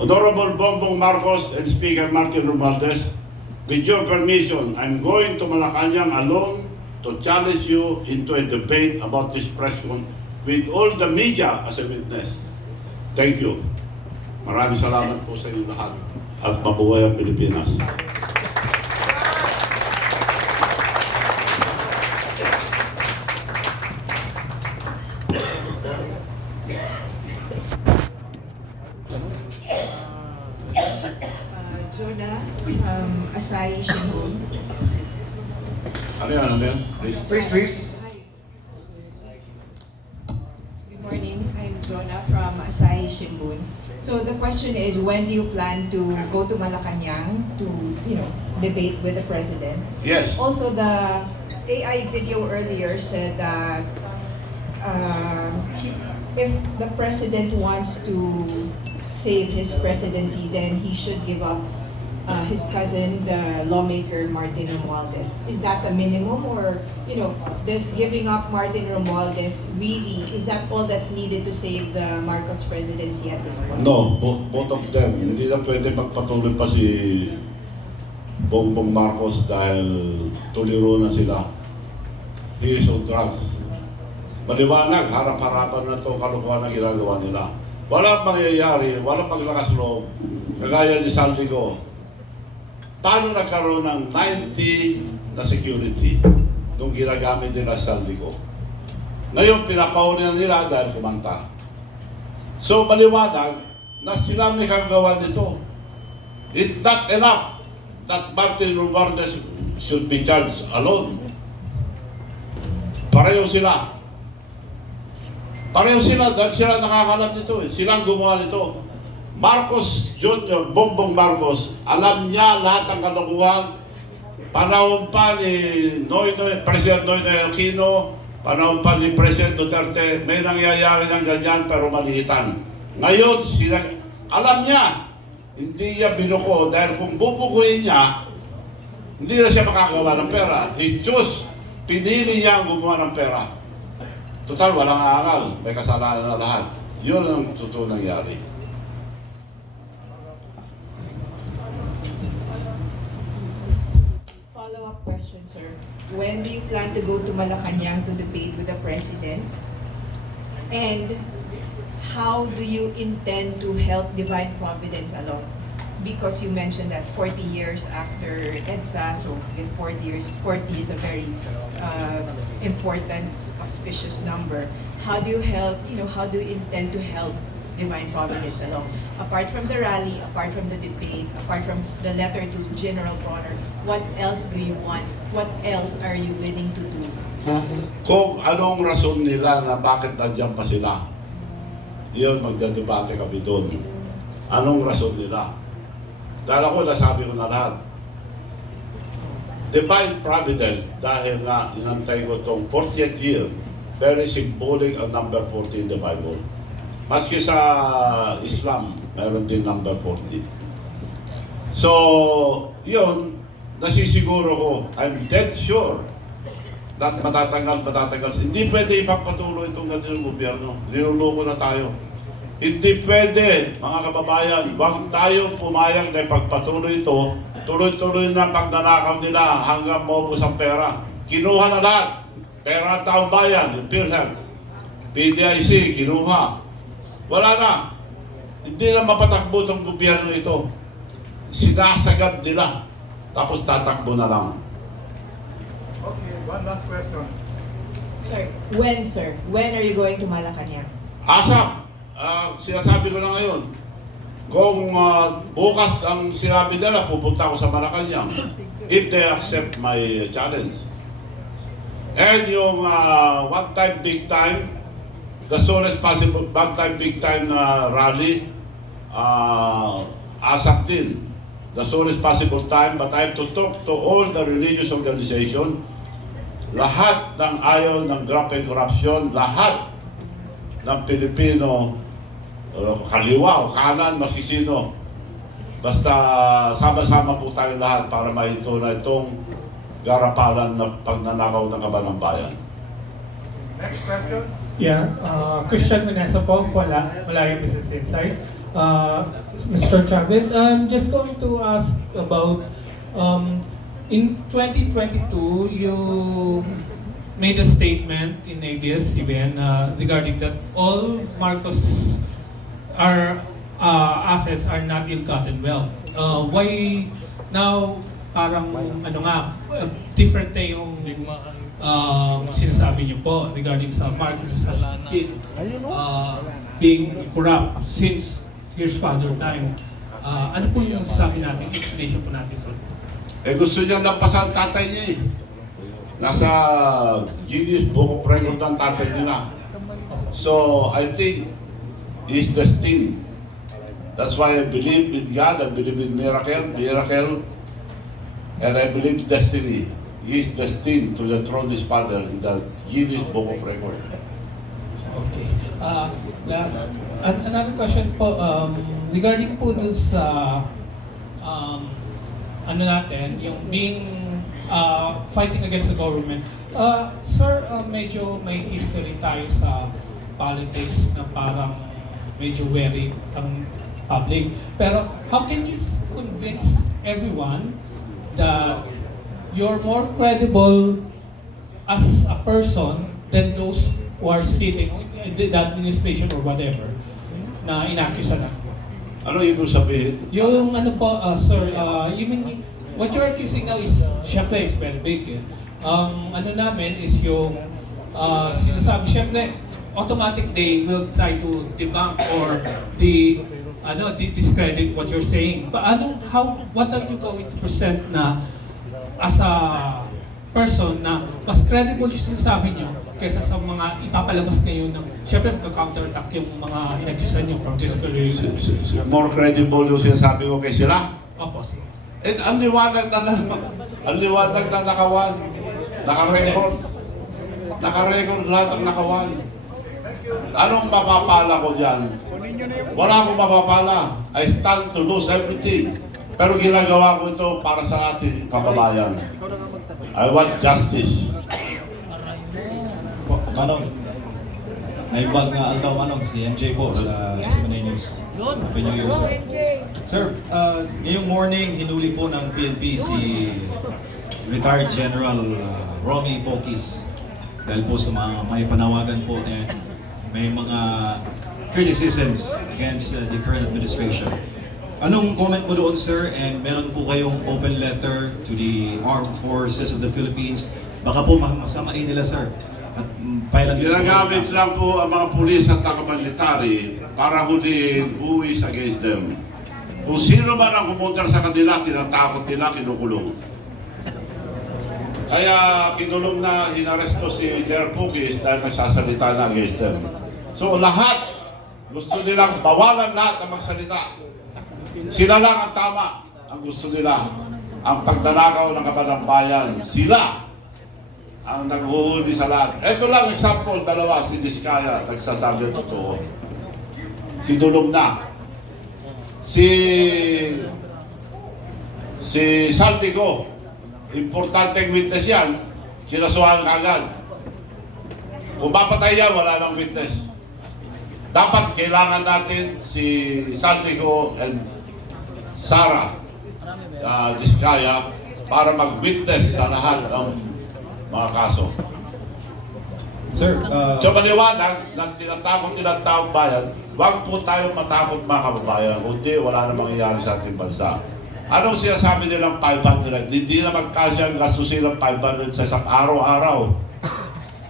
Honorable Bongbong Marcos and Speaker Martin Romualdez, with your permission, I'm going to Malacanang alone to challenge you into a debate about this question with all the media as a witness. Thank you. Maraming salamat po sa inyo lahat at mabuhay ang Pilipinas. Jonah, Asahi Shimbun. Ano yan? Please. Good morning, I'm Jonah from Asahi Shimbun. So the question is, when do you plan to go to Malacanang to, debate with the president? Yes. Also, the AI video earlier said that if the president wants to save his presidency, then he should give up his cousin, the lawmaker Martin Romualdez. Is that the minimum, or this giving up Martin Romualdez really, is that all that's needed to save the Marcos presidency at this point? No, both of them. Hindi na pwede magpatuloy pa si Bongbong Marcos dahil tuliro na sila. He is on drugs. Maliwanag, harap-harapan na ito kalukuhan ang ginagawa nila. Walang mangyayari, walang paglakas loob. Kagaya ni Saldico. Paano nagkaroon ng 90 na security nung ginagamit nila sa Saldico? Ngayon, pinapauna nila dahil kumanta. So, maliwanag na sila may kagawa nito. It's not enough that Martin Romualdez should be charged alone. Pareho sila. Pareho sila dahil sila nakakalap nito. Silang gumawa nito. Marcos Jr., Bongbong Marcos, alam niya lahat ng kalokohan. Panahon pa ni President Noynoy Aquino, panahon pa ni President Duterte, may nangyayari ng ganyan pero maliitan. Ngayon, alam niya, hindi niya binuko dahil kung bubukuin niya, hindi na siya makagawa ng pera. He chose, pinili niya ang gumawa ng pera. Total, walang aangal, may kasalanan na lahat. Yun ang totoo nangyari. Follow-up question, sir. When do you plan to go to Malacanang to debate with the president? And how do you intend to help Divine Providence along? Because you mentioned that 40 years after EDSA, so 40 is a very important, auspicious number. How do you help, how do you intend to help Divine Providence along? Apart from the rally, apart from the debate, apart from the letter to General Bronner, what else do you want? What else are you willing to do? Kung anong rason nila na bakit nandiyan pa sila, yun, magdadebate kami doon. Anong rason nila? Dahil ako, nasabi ko na lahat. Divine Providence, dahil nga inantay ko itong 40th year, very symbolic ang number 40 in the Bible. Maski sa Islam, mayroon din number 40. So, yun, nasisiguro ko, I'm dead sure that matatanggal. Hindi pwede ipagpatuloy itong ganyan gobyerno. Niluloko na tayo. Hindi pwede, mga kababayan, huwag tayo pumayag na ipagpatuloy ito. Tuloy-tuloy na pagnanakaw nila hanggang maubos ang pera. Kinuha na lahat. Pera at taong bayan, yung PhilHealth, PDIC, kinuha. Wala na. Hindi na mapatakbo itong gobyerno ito. Sinasagad nila. Tapos tatakbo na lang. Okay, one last question. Sir? When are you going to Malacanang? ASAP, sinasabi ko na ngayon, kung bukas ang sinabi nila, pupunta ako sa Malacanang if they accept my challenge. And yung one time, big time, the soonest possible one time, big time rally, ASAP din. The soonest possible time, but I have to talk to all the religious organization, lahat ng ayaw ng graft and corruption, lahat ng Pilipino, kaliwa o kanan, masisino. Basta sama-sama po tayo lahat para mahito na itong garapalan na pagnanakaw ng kaban ng bayan. Next question. Yeah, Christian Manesa po, wala yung Business Insight. Mr. Chavez. I'm just going to ask about in 2022 you made a statement in ABS-CBN regarding that all Marcos our assets are not ill-gotten wealth. Why now parang ano nga different na yung sinasabi niyo po regarding sa Marcos has been being corrupt since his father time. Ano po yung sabi natin, explanation po natin doon? Eh gusto niya napasan tatay niya eh. Nasa Guinness Book of Record ng tatay nila. So I think he's destined. That's why I believe in God, I believe in miracle, and I believe destiny. He is destined to dethrone his father in the Guinness Book of Record. Okay. Another question po, regarding po dun sa ano natin, yung being fighting against the government. Sir, medyo may history tayo sa politics na parang medyo wary ang public. Pero how can you convince everyone that you're more credible as a person than those who are sitting in the administration or whatever na inaccuse natin? Ano ibig sabihin? Yung ano po, sir, you mean, what you're accusing now is, syempre, is very big. Ano namin is yung sinasabi, syempre, automatic they will try to debunk or discredit what you're saying. But what are you going to present na as a person na mas credible yung sinasabi niyo kaysa sa mga ipapalabas ngayon ng, syempre, magka-counterattack yung mga inakusan niyo, particularly. More credible yung sinasabi ko kay sila? Opo, sir. Eh, ang liwanag na nakawan. Naka-record. Naka-record lahat ang nakawan. Anong mapapala ko dyan? Wala akong mapapala. I stand to lose everything. Pero ginagawa ko ito para sa ating kababayan. I want justice. Manong, naibag nga aldaw Manong si MJ po sa SMNA News. Open yung user. Sir, ngayong morning, hinuli po ng PNP si retired General Romy Pokis dahil po sa mga may panawagan po and may mga criticisms against the current administration. Anong comment mo doon, sir? And meron po kayong open letter to the Armed Forces of the Philippines. Baka po masamain nila, sir. At Ginagamit lang po ang mga pulis at military para huliin who is against them. Kung sino man ang kumontra sa kanila, tinatakot nila, kinukulong. Kaya kinulong na inaresto si General Pugis dahil nagsasalita na against them. So lahat, gusto nilang bawalan lahat ang magsalita. Sila lang ang tama. Ang gusto nila, ang pagdanakaw ng kaban ng bayan, sila ang naghuhuli sa lahat. Ito lang example, dalawa, si Diskaya, nagsasabi ang totoo. Si Dulong na. Si Saldico, importanteng witness yan, kinasuhan kagad. Kung mapatay yan, wala nang witness. Dapat kailangan natin si Saldico and Sara Diskaya para mag-witness sa lahat ng mga kaso. Sir, So maliwanag na tinatakot nilang taong bayan, huwag po tayong matakot mga kababayan, kundi wala na mangyayari sa ating bansa. Anong sinasabi nilang 500? Hindi na magkasya ang gastusin ng 500 sa isang araw-araw.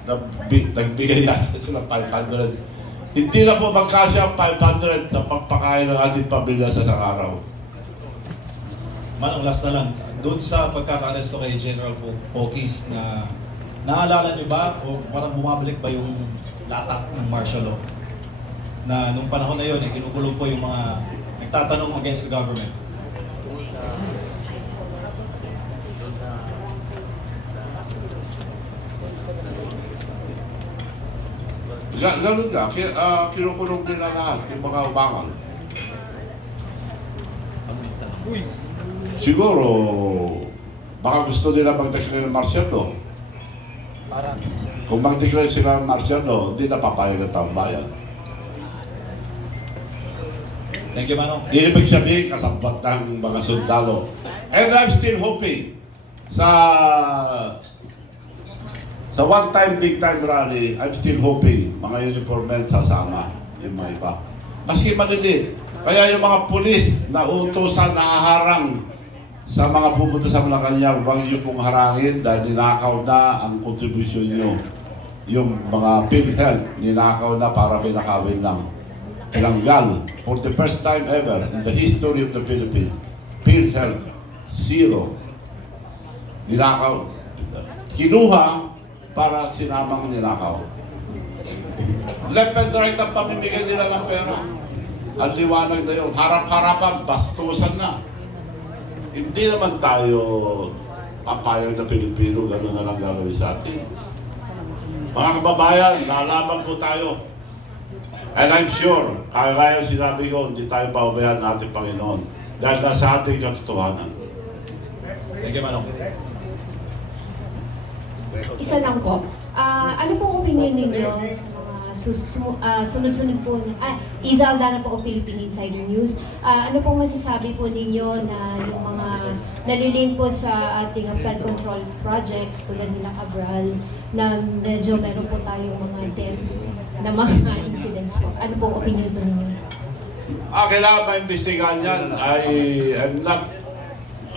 Nagbigay natin sila 500. Hindi na po magkasya ang 500 sa pagpakain ng ating pamilya sa isang araw. Manong last na lang. Doon sa pagkaka-aresto kay General Pokis na naalala niyo ba o parang bumabalik ba yung latak ng martial law? Na nung panahon na yun, kinukulong po yung mga nagtatanong against the government. Ganun nga, kinukulong nila lahat, yung mga umangal. Siguro, baka gusto nila mag-declare ng martial law. Kung mag-declare sila ng martial law, hindi na papayag ang taong bayan. Thank you, Manong. Ibig sabihin, kasampat ng mga sundalo. And I'm still hoping sa one-time, big-time rally, I'm still hoping mga uniform men sasama yung mga iba. Maski maliliit. Kaya yung mga pulis na utosan, nahaharang sa mga pupunta sa Malacanang, huwag niyo pong harangin dahil ninakaw na ang kontribusyon niyo. Yung mga PhilHealth, ninakaw na para pinakawin lang. Tinanggal, for the first time ever in the history of the Philippines, PhilHealth, zero. Ninakaw, kinuha para sinamang ninakaw. Left and right ang pamimigay nila ng pera. Ang liwanag na yun, harap-harapan, bastusan na. Hindi naman tayo papayag na Pilipino, gano'n na lang gagawin sa atin. Mga kababayan, lalaban po tayo. And I'm sure, kagaya sinabi ko, hindi tayo pababayaan ng ating Panginoon. Dahil nasa ating katotohanan. Thank you, Manong. Isa lang po. Ano pong opinion ninyo sa mga sunod-sunod po Izal Dana po o Philippine Insider News. Ano pong masasabi po ninyo na yung mga nalilink po sa ating flood control projects tulad nila Cabral na medyo meron po tayong mga death na mga incidents po. Ano pong opinion po ninyo? Kailangan maimbestigahan yan.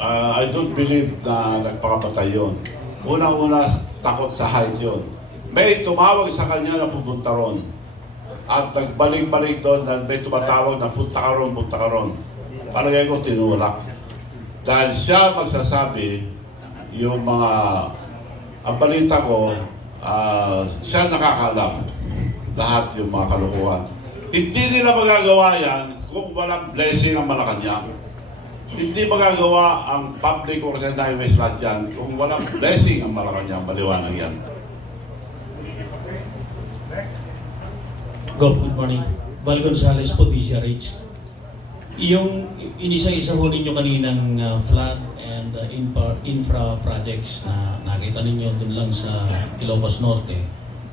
I don't believe na nagpakapatay yun. Unang-una, takot sa height yun. May tumawag sa kanya na pupunta ron. At nagbalik-balik doon na may tumatawag na punta ka ron, punta ka ron. Palagay ko tinulak. Dahil siya magsasabi, yung mga, ang balita ko, siya nakakalam lahat yung mga kalukuhan. Hindi nila magagawa yan kung walang blessing ang Malacanang. Hindi magagawa ang public organized lahat yan kung walang blessing ang Malacanang, maliwanag yan. Gob, good morning. Val Gonzales po, DCRH. Yung inisa-isa ho ninyo kaninang flood and infra projects na nakita ninyo dun lang sa Ilocos Norte.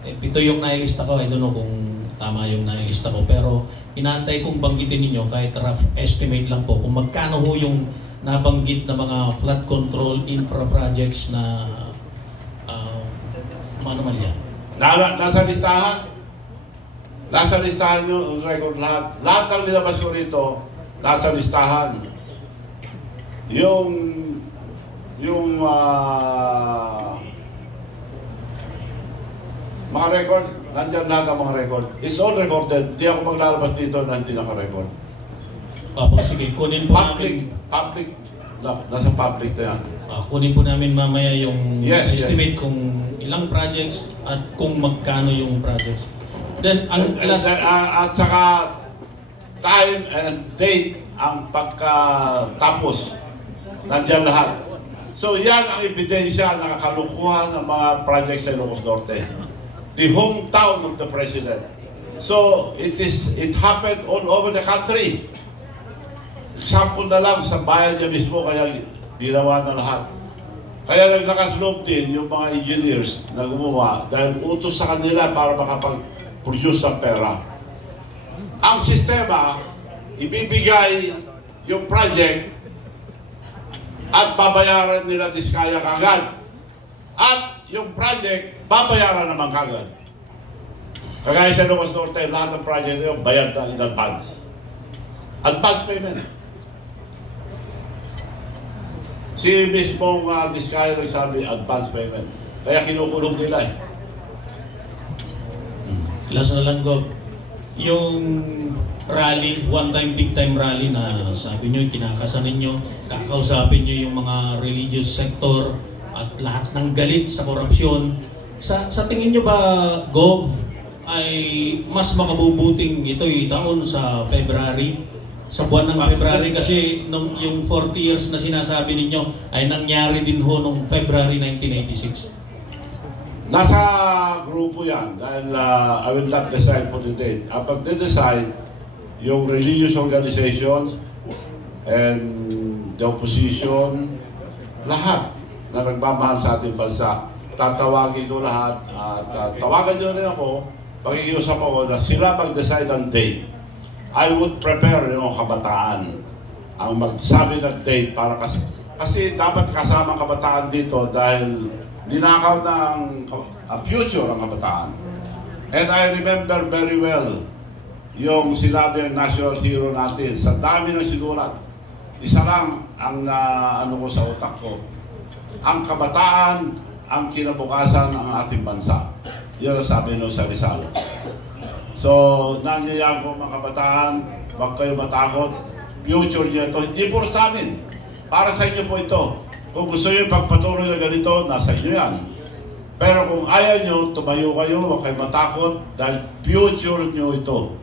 Pito yung nailista ko, I don't know kung tama yung nailista ko, pero inaantay kong banggitin ninyo kahit rough estimate lang po kung magkano ho yung nabanggit na mga flood control infra projects na ano man yan. Nasa listahan. Nasa listahan yung record lahat. Lahat ng nilabas ko rito, nasa listahan. Yung mga record, nandyan lahat ang mga record. It's all recorded. Hindi ako maglalabas dito na hindi naka-record. Opo, sige, kunin po namin. Public, nasa public na yan. Kunin po namin mamaya yung Yes, estimate kung ilang projects at kung magkano yung projects. Then, ang last... At saka time and date ang pagkatapos. Nandyan lahat. So yan ang ebidensya na kakalukuhan ng mga projects sa Ilocos Norte. The hometown of the president. So it happened all over the country. Example na lang sa bayan niya mismo, kaya ginawa na lahat. Kaya naglakas loob din yung mga engineers na gumawa dahil utos sa kanila para makapag-produce ng pera. Ang sistema, ibibigay yung project at babayaran nila diskaya kagad. At yung project, babayaran naman kagad. Kagaya sa Ilocos Norte, lahat ng project na yun, bayad na in advance. Advance payment. Si mismong diskaya nagsabi, advance payment. Kaya kinukulong nila eh. Last na lang, Gob. Yung rally, one-time, big-time rally na sabi nyo, kinakasan ninyo, kakausapin nyo yung mga religious sector at lahat ng galit sa korupsyon. Sa tingin nyo ba, Gov, ay mas makabubuting ito'y taon sa February? Sa buwan ng February kasi yung 40 years na sinasabi ninyo ay nangyari din ho noong February 1986. Nasa grupo yan dahil I will not decide for the date. Ang pagde-decide, yung religious organizations and the opposition, lahat na nagmamahal sa ating bansa, tatawagin ko lahat at tawagan nyo rin ako, pakikiusap ako na sila mag-decide ang date. I would prepare yung kabataan ang magsabi ng date para kasi dapat kasama ang kabataan dito dahil ninakaw ng future ang kabataan. And I remember very well yung sinabi ng national hero natin. Sa dami ng sinulat, isa lang ang ano ko sa utak ko. Ang kabataan ang kinabukasan ng ating bansa. Yun ang sabi nung sa Rizal. So, nangyayang ko mga kabataan, huwag kayo matakot. Future niyo ito, hindi po sa amin. Para sa inyo po ito. Kung gusto niyo pagpatuloy na ganito, nasa inyo yan. Pero kung ayaw niyo, tumayo kayo, huwag kayo matakot dahil future niyo ito.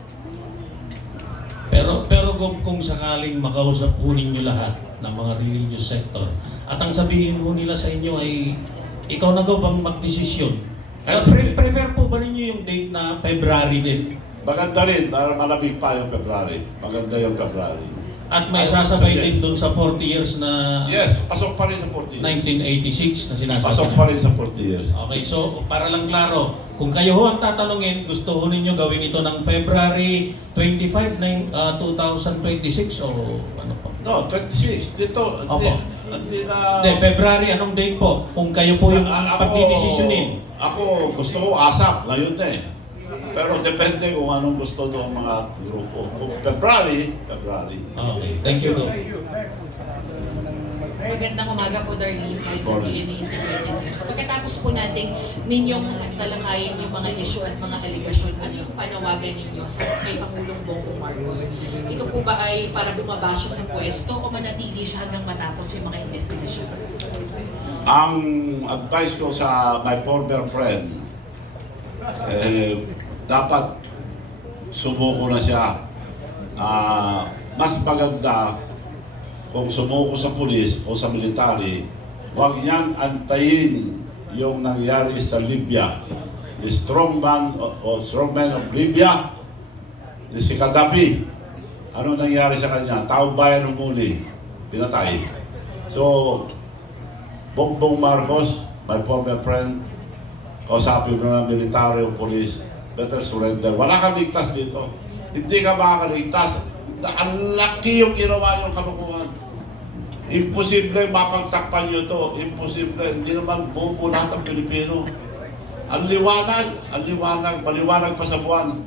Pero kung sakaling makausap po ninyo lahat ng mga religious sector at ang sabihin po nila sa inyo ay ikaw na bang magdesisyon? Prefer po ba ninyo yung date na February din? Maganda rin, para malamig pa yung February. Maganda yung February. At may I would sasabay suggest. din doon sa 40 years na Yes, pasok pa rin sa 40 years. 1986 na sinasabi. Pasok pa rin sa 40 years. Okay, so para lang klaro, kung kayo ho ang tatanungin, gusto ho ninyo gawin ito ng February 25, 2026 o ano po? No, 26. Dito, Opo. hindi na... Hindi, February, anong date po? Kung kayo po yung pagdidesisyonin. Ako, gusto ko ASAP, ngayon na eh. Pero depende kung anong gusto ng mga grupo. Kung February. Okay, thank you. Go. Magandang umaga po, Darlene, kahit po GMA Integrated News. Pagkatapos po natin ninyong talakayin yung mga issue at mga aligasyon, ano yung panawagan ninyo sa kay Pangulong Bongbong Marcos? Ito po ba ay para bumaba siya sa pwesto o manatili siya hanggang matapos yung mga investigasyon? Ang advice ko sa my former friend, dapat sumuko na siya. Mas maganda kung sumuko sa pulis o sa military, huwag niyang antayin yung nangyari sa Libya. The strongman of Libya, si Gaddafi. Ano nangyari sa kanya? Taong bayan humuli, pinatay. So, Bongbong Marcos, my former friend, kausapin mo ng military o police, better surrender. Wala kang ligtas dito. Hindi ka makakaligtas. Ang laki yung ginawa yung kalukuhan. Imposible mapagtakpan nyo to. Imposible. Hindi naman buo lahat ng Pilipino. Ang liwanag, maliwanag pa sa buwan.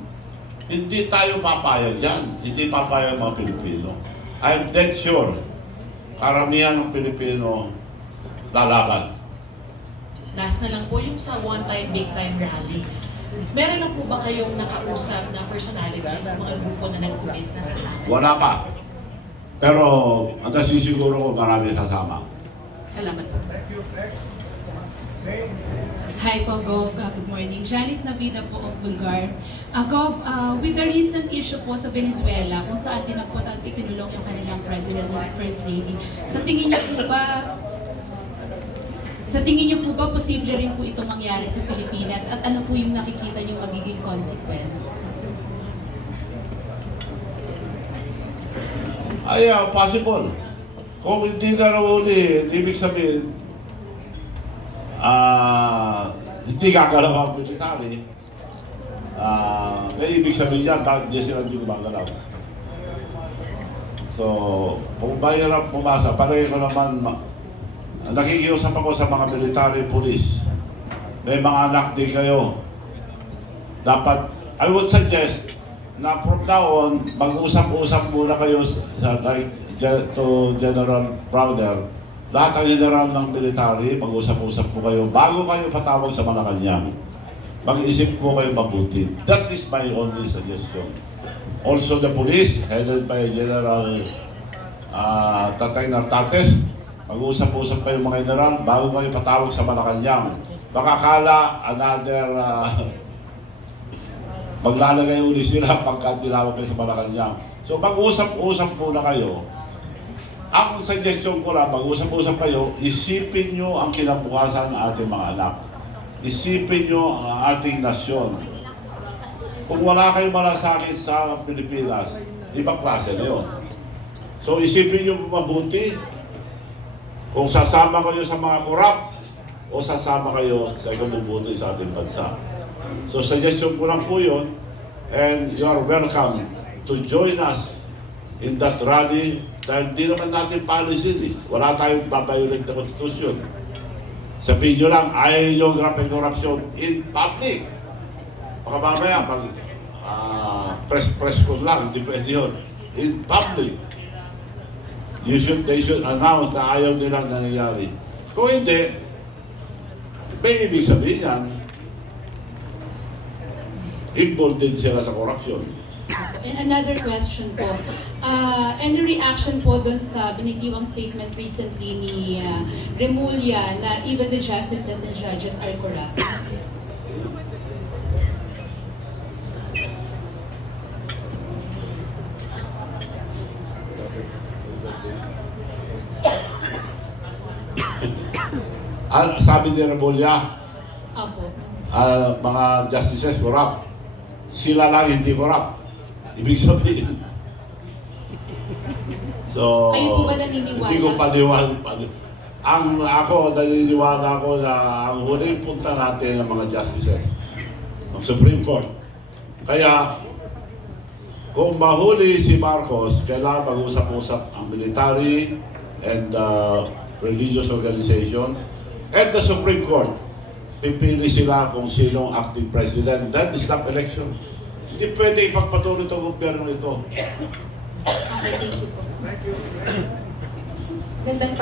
Hindi tayo papayag yan. Hindi papayag mga Pilipino. I'm dead sure, karamihan ng Pilipino lalaban. Last na lang po, yung sa one-time, big-time rally. Meron na po ba kayong nakausap na personalities sa mga grupo na nag-commit na sa sakit? Wala pa. Pero ang nasisiguro ko marami kasama. Salamat po. Thank you. Next. Okay. Hi po, Gov. Good morning. Janice Navida po of Bulgar. Gov, with the recent issue po sa Venezuela, kung saan din po ikinulong yung kanilang President at First Lady, sa tingin niyo po ba posible rin po ito mangyari sa Pilipinas at ano po yung nakikita niyo magiging consequence? Possible. Kung hindi na raw uli, ibig sabihin, hindi gagalaw ang military. May ibig sabihin yan, bakit hindi sila hindi gumagalaw. So, kung mahirap pumasa, palagi ko naman, nakikiusap ako sa mga military police. May mga anak din kayo. Dapat, I would suggest na from now on, mag-usap-usap muna kayo sa like to General Browner. Lahat ng general ng military, mag-usap-usap po kayo bago kayo patawag sa Malacanang. Mag-isip po kayo mabuti. That is my only suggestion. Also the police, headed by General Tatay Nartates, mag-usap-usap kayo mga general bago kayo patawag sa Malacanang. Baka kala another maglalagay uli sila pagka tinawag kayo sa Malacanang. So mag-usap-usap muna kayo. Ang suggestion ko lang, mag-usap-usap kayo, isipin nyo ang kinabukasan ng ating mga anak. Isipin nyo ang ating nasyon. Kung wala kayong malasakit sa Pilipinas, ibang klase na yun. So isipin nyo mabuti kung sasama kayo sa mga kurap o sasama kayo sa ikabubuti sa ating bansa. So suggestion ko lang po yun, and you are welcome to join us in that rally dahil di naman natin policy eh. Wala tayong babayolate na konstitusyon. Sa video lang, ayaw nyo grabe corruption in public. Baka mamaya, pag press ko lang, hindi pwede yun. In public. They should announce na ayaw nilang nangyayari. Kung hindi, may ibig sabihin yan, involved din sila sa corruption. And another question po, any reaction po doon sa binitiwang statement recently ni Remulla na even the justices and judges are corrupt? Sabi ni Remulla, Apo. mga justices corrupt. Sila lang hindi corrupt. Ibig sabihin. So, Kayo po ba naniniwala? hindi ko paniwala. Ako, naniniwala ko na ang huling punta natin ng mga justices, ng Supreme Court. Kaya, kung mahuli si Marcos, kailangan mag-usap-usap ang military and religious organization and the Supreme Court. Pipili sila kung sinong acting president. That is not election. Hindi pwede ipagpatuloy itong gobyerno ito. Okay, thank you po. Thank you. Gandang